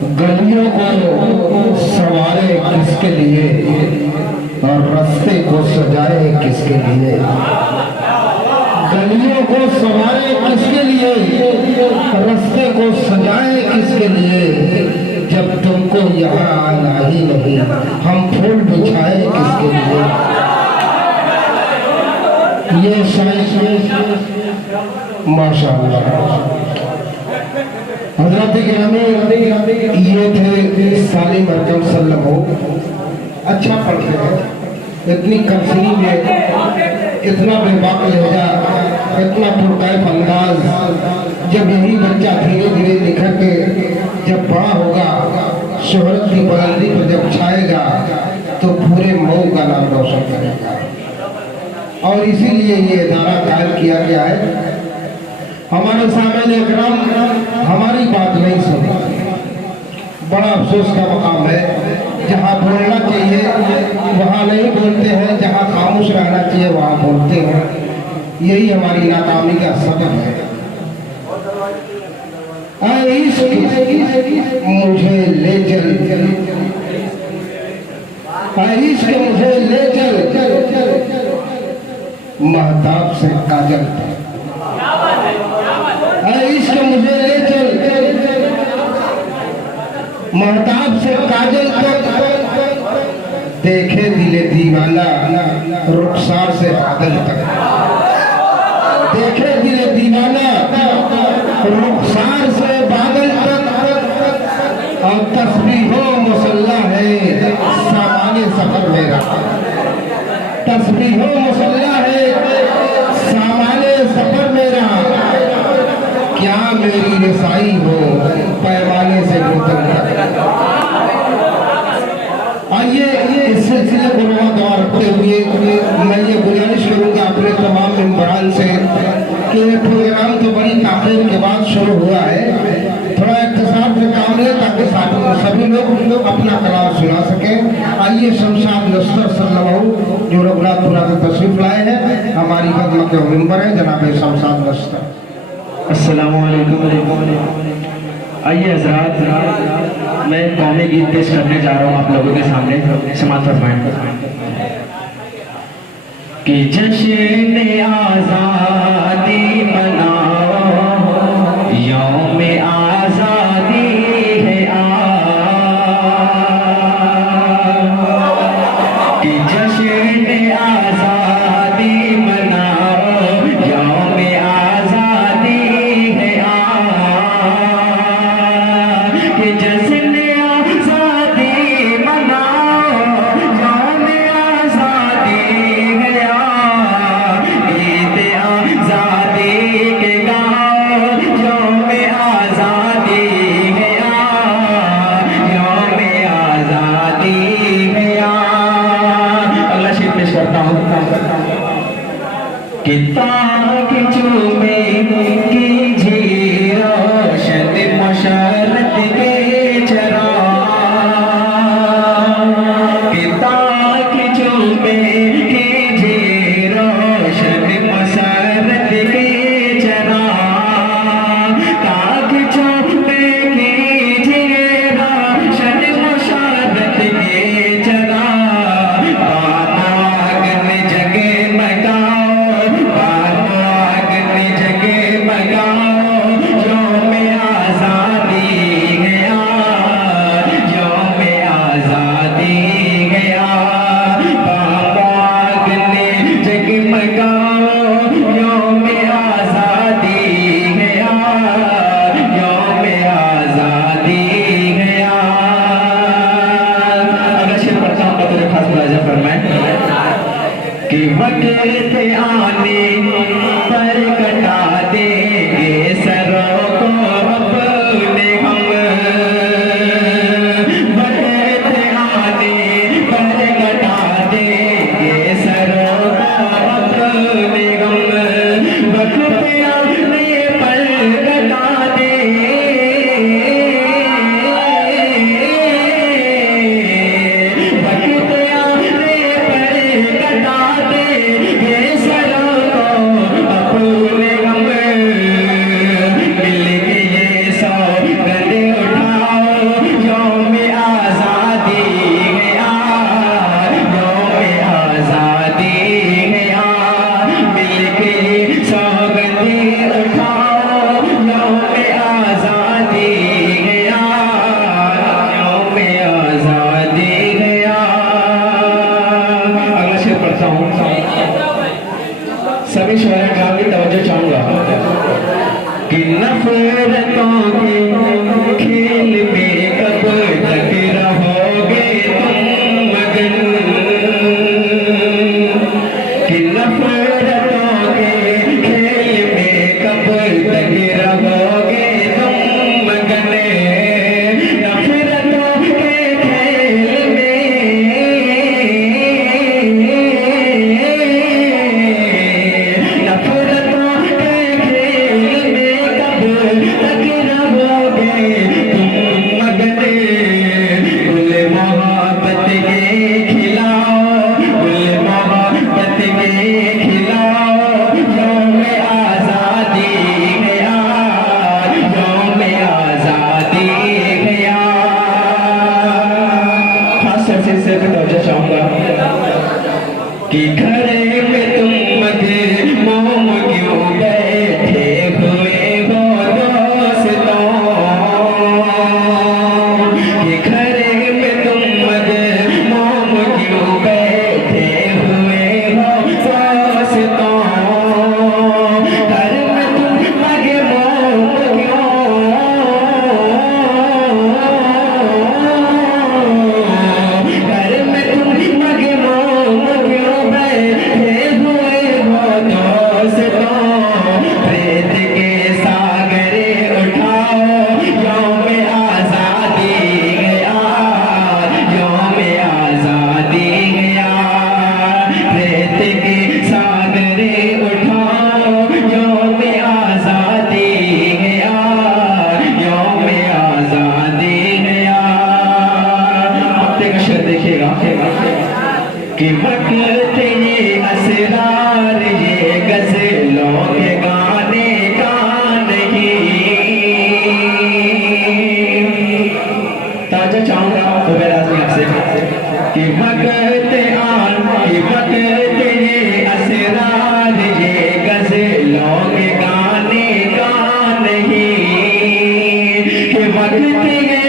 गलियों को संवारे किसके लिए और रास्ते को सजाए किसके लिए। गलियों को संवारे किसके लिए, रास्ते को सजाए किसके लिए। जब तुमको यहाँ आना ही नहीं, हम फूल बिछाए किसके लिए। ये शायद माशाअल्लाह हज़रत गिरामी ये थे सालिम अकरम सल्लल्लाहु। अच्छा पढ़ते हैं, इतनी कमसनी में इतना बेबाक लहजा, इतना पुरकायफ अंदाज। जब यही बच्चा धीरे धीरे निखर के जब बड़ा होगा, शोहरत की बुलंदी पर जब छाएगा, तो पूरे मऊ का नाम रोशन करेगा। और इसीलिए ये इदारा कायम किया गया है। हमारे सामने इकराम हमारी बात नहीं सुनते, बड़ा अफसोस का मकाम है। जहाँ बोलना चाहिए वहाँ नहीं बोलते हैं, जहाँ खामोश रहना चाहिए वहाँ बोलते हैं। यही हमारी नाकामी का सबब है। मुझे ले चल, मुझे ले चल, महताब से काजल तक। इश्क मुझे ले चल, महताब से काजल तक। देखे दिले दीवाना रुखसार से बादल तक। देखे दिले दीवाना रुखसार से बादल तक। और तस्बीहों मुसल्ला है सामान्य सफर मेरा। तस्बीहों मुसल्ला है सामान्य सफर मेरा। क्या मेरी रसाई हो पैमाने से बोतल तक। आइए इस सिलसिले को रवा रखते हुए मैं ये गुजारिश करूंगा अपने तमाम मेंबरान से कि प्रोग्राम तो बड़ी ताक़ीर के बाद शुरू हुआ है, थोड़ा इख्तिसार से काम ले ताकि सभी लोग अपना कलाम सुना सकें। आइए शमशाद नस्तर सल्लल्लाहु जो रघुनाथपुरा से तशरीफ लाए हैं, हमारी खदमत के मेंबर हैं जनाब शमशाद नस्तर। अस्सलामु अलैकुम। आइए हज़रात, मैं कौमी गीत पेश करने जा रहा हूँ आप लोगों के सामने। समाअत फरमाएं कि जश्न आज़ादी मनाओ, यौम आज़ादी है कि जश्न आज़ादी मनाओ, यौम आज़ादी है कि जश्न आज़ादी मनाओ, यौम आज़ादी है ईद आज़ादी समझना चाहूँगा तो मैं लाजमी आपसे कि वक्त आन कि वक्त ये असरार ये गज़लों के गाने का नहीं कि वक्त ये